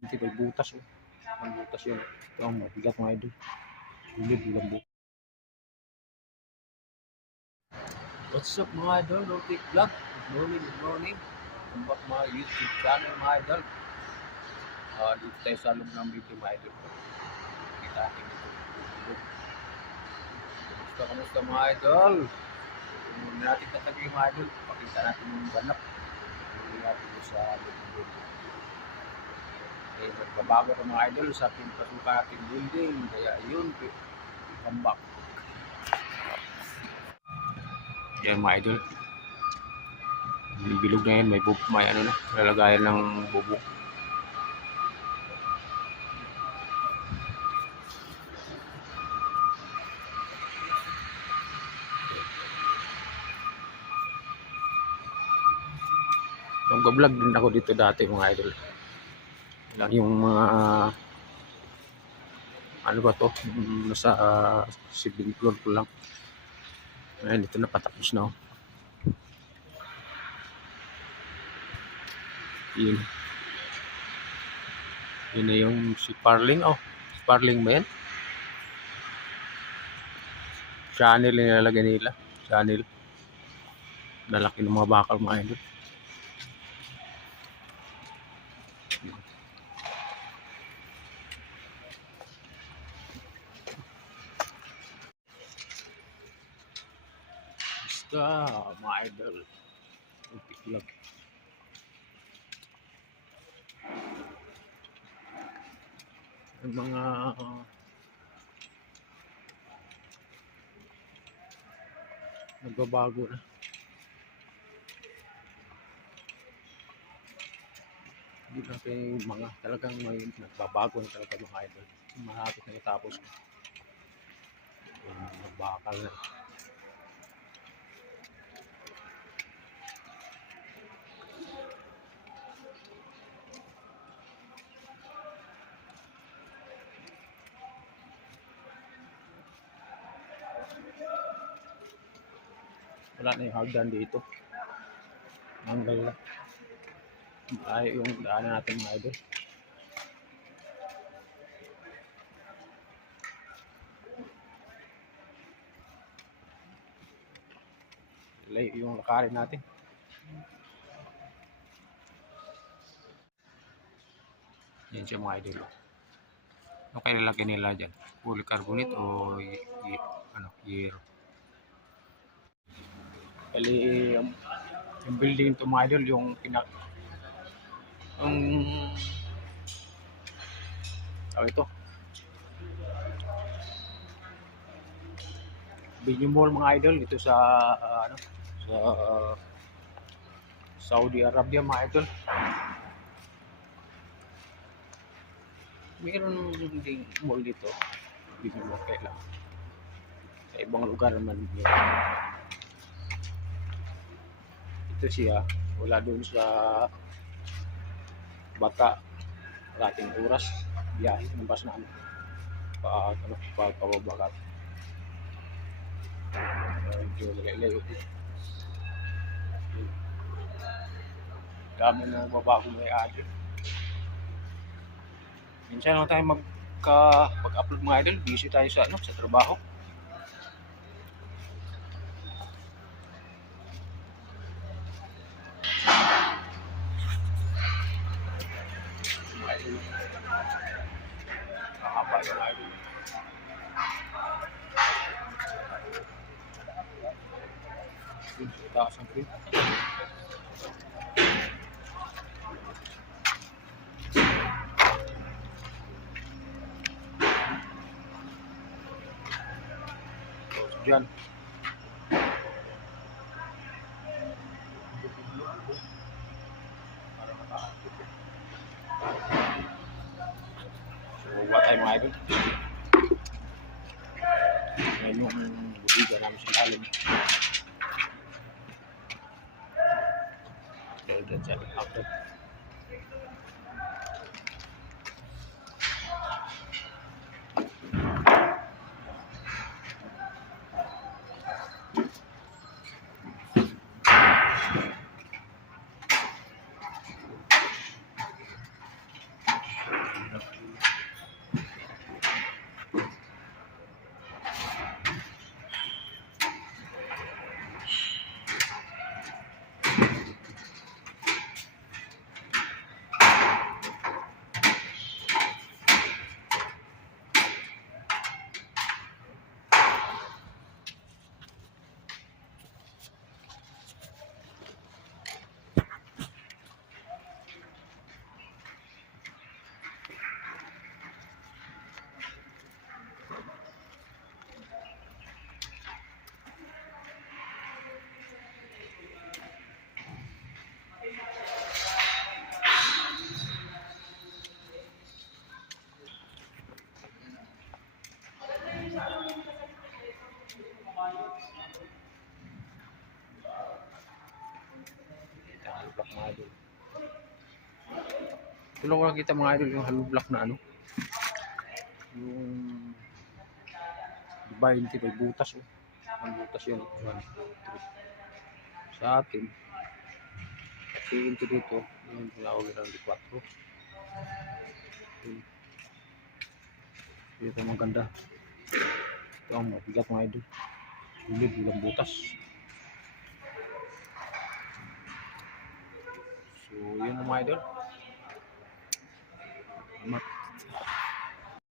Hindi may butas oh. Ang butas yun. Ito ang mabigat mga idol. Bilid bilang butas. What's up mga idol? Rotic Vlog. Good morning, good morning. Welcome back mga YouTube channel mga idol. Dito tayo sa loob ng video mga idol. Kita natin ito. Kamusta mga idol? Kung natin tatagay mga idol, pakita natin yung ganap. Hindi natin sa loob ng video. Nagbabago ng mga idol sa pinapasukan natin building, kaya yun, come back. Yan mga idol, yung bilog na yan, may ano na, lalagayan ng bubong. Nag-vlog din ako dito dati mga idol. Lang yung mga ano ba to, nasa 7th floor ko lang. Ayan, dito na patapos na oh. Yun na yung si Parling oh. Si Parling ba yan? Channel yung nilalagay nila. Channel. Nalaki ng mga bakal mga idol. Mga idol, vlog. Yung mga nagbabago na. Hindi natin mga talagang may nagbabago na talaga mga idol. Mahapit na natapos. Nagbakal na. Wala na yung hagdan dito. Manggal na. Ay, yung daanan natin mga idol. Yung lakarin natin. Yan siya mga idol. Ano kaya lalagyan nila dyan? Polycarbonate o yero? Kali yung building to mga idol, yung ito Binyo Mall mga idol dito sa sa Saudi Arabia mga idol. Mayroon ding mall dito, Binyo Mall, kaya sa ibang lugar naman yun. Ito siya, wala doon sa Bata, ating oras biyahe ng bus namin pababa ka. Medyo layo dami na babago may adyo. Minsan lang tayo pag-upload mga idol, busy tayo sa sa trabaho. Mahaba yung idol. Taas ang print. Diyan. So, tayo mga idol. Yan yung budiga namin sa lalim. Dyan sa outlet. Ito lang ko nakita mga idol, yung hollow block na ano. Yung diba, hindi may butas oh. Ang butas yun. 1, 2, 3. Sa atin, kasi into dito, yung tinawag ng 4. Ito maganda. Ito ang mabigat mga idol. Gulid, walang butas. So, yun ang mga idol. Salamat.